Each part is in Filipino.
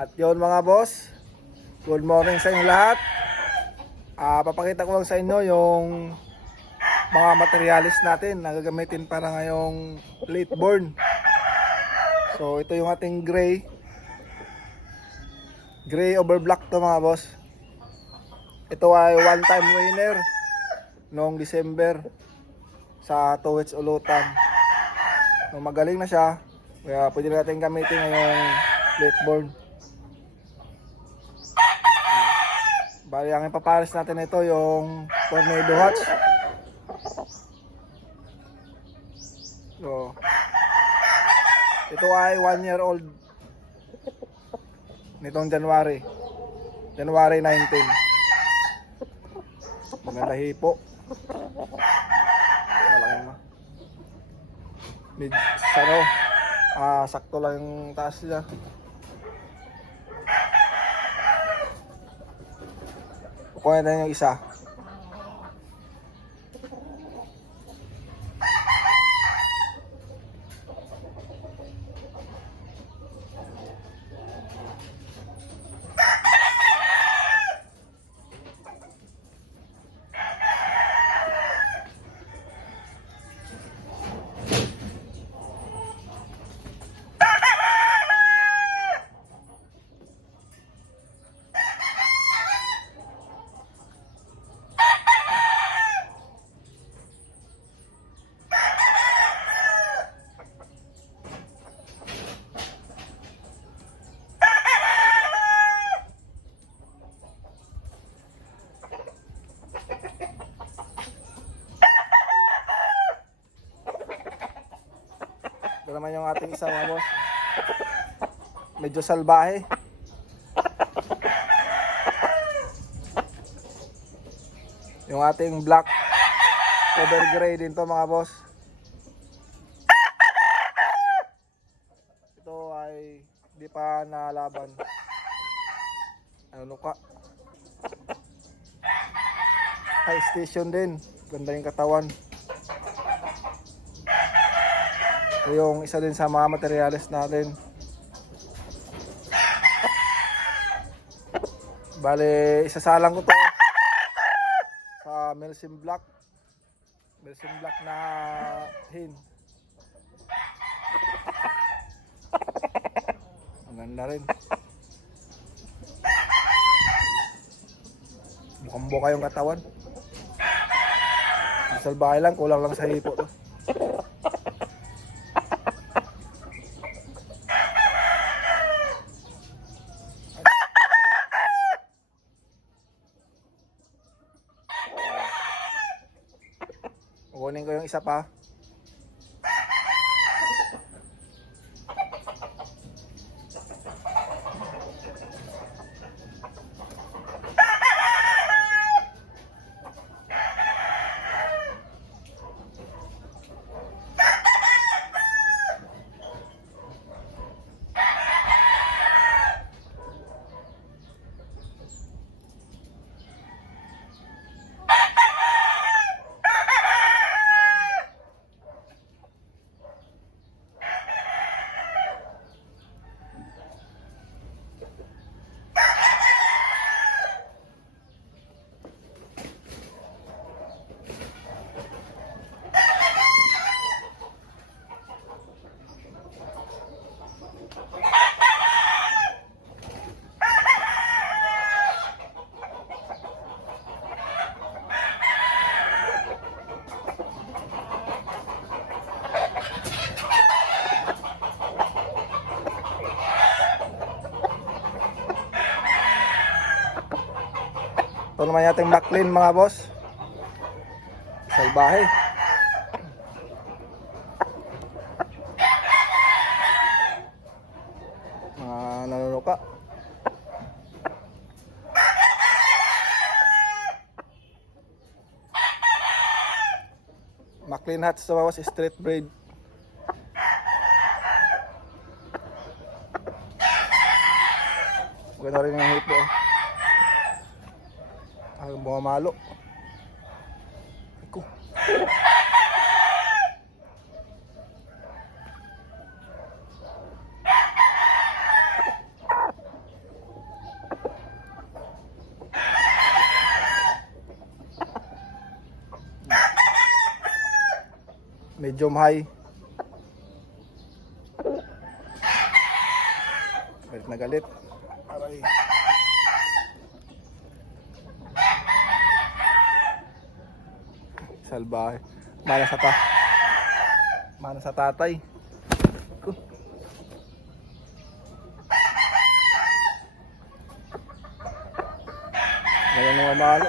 At yun mga boss, good morning sa inyo lahat. Papakita ko lang sa inyo yung mga materialis natin na gagamitin para ngayong late born. So ito yung ating gray over black to mga boss. Ito ay one time winner noong December sa Tuwits Ulutan. No, magaling na siya, kaya pwede natin gamitin ngayong late born. Bali, ang ipapares natin ito yung tornado hatch. So, ito ay 1 year old nitong January 19. Maganda hipo. Malaki na. Sakto lang yung taas niya. Kukunin natin yung isa. Ito naman yung ating isa mga boss. Medyo salbahe. Yung ating black cover gray din to mga boss. Ito ay di pa nalaban. Ano ka? High station din. Ganda yung katawan. Ito yung isa din sa mga materials natin. Bale, isasalang ko to sa Melsim Black na hin. Ang ganda rin. Bukang-buka yung katawan. Salbahe lang, kulang lang sa hipo to. Kunin ko yung isa pa. Ito naman yating McLean mga boss. Salbahe. Mga nanunuka. McLean hats ito mga boss, straight braid. Maganda rin yung hipo. Ay, bumamalo. Ako. medium high. Galit na galit. Aray. Salbahe. Mana sa tatay. Ko. Ngayon mga malo.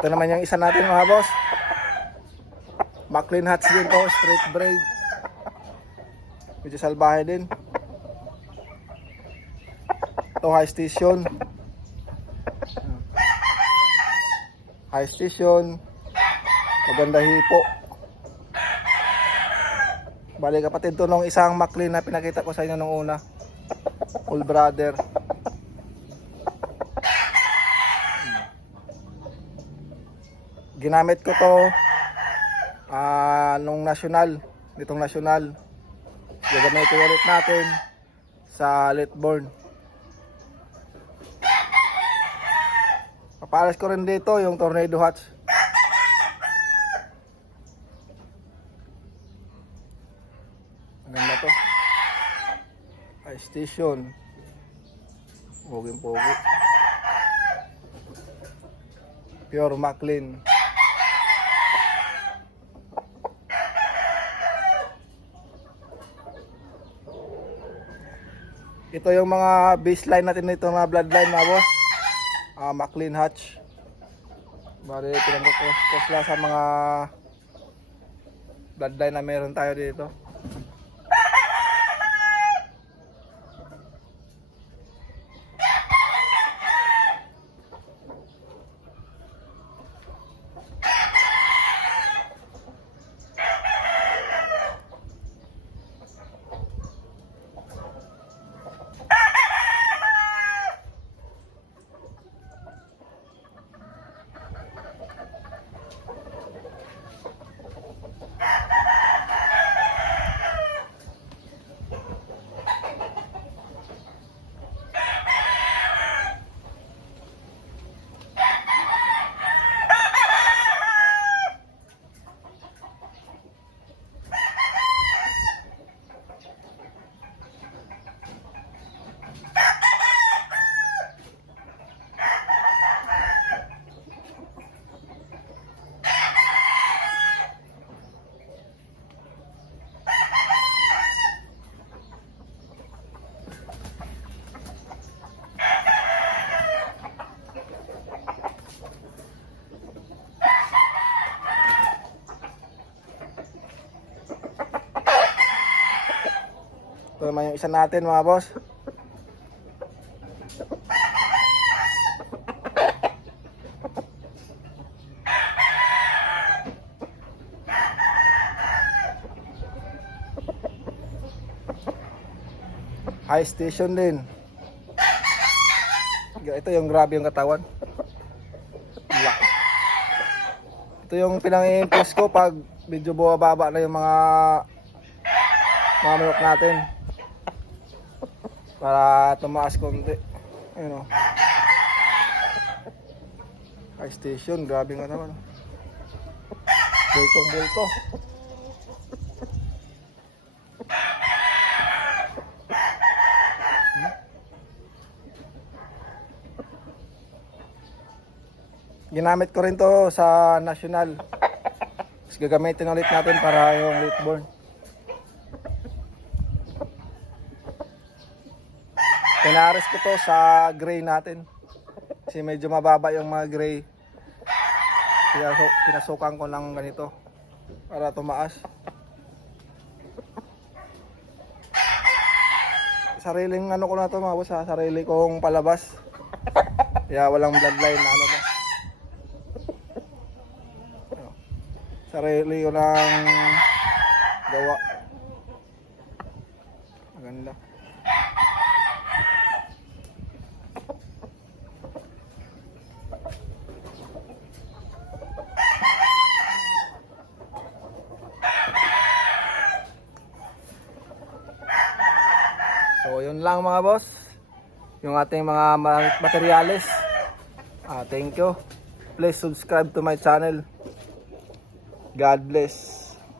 Ito naman yung isa natin mga boss. Maclean Hatch din to, straight braid. Medyo salbahe din. Ito high station. High station. Maganda hipo. Bali kapatid to nung isang Maclean na pinakita ko sa inyo nung una. Full brother. Ginamit ko to nung national, nitong national. Gagamitin ulit natin sa Litborn. Papalas ko rin dito yung Tornado Hatch. Ang ganda to. High station. Poging-pogi. Pure Maclean. Ito yung mga baseline natin nito, mga bloodline mga boss. Maclean Hatch. Bali pinag-cross sa mga bloodline na meron tayo dito. Ito naman yung isa natin mga boss. High station din. Ito yung grabe yung katawan. Laki. Ito yung pinang-i-impress ko pag medyo bumababa na yung mga manok natin. Para tumaas konti. Ayun o. High station, grabe nga naman. Bultong bulto. Ginamit ko rin to sa national. Tapos gagamitin ulit natin para yung late born. Pinares ko to sa gray natin. Kasi medyo mababa yung mga gray. Kaya pinasukan ko ng ganito para tumaas. Sariling ano ko na to mga boss ha, sarili kong palabas. Kaya walang bloodline na ano ba. Sarili ko lang gawa. Maganda. So yun lang mga boss, yung ating mga materyales. Thank you. Please subscribe to my channel. God bless.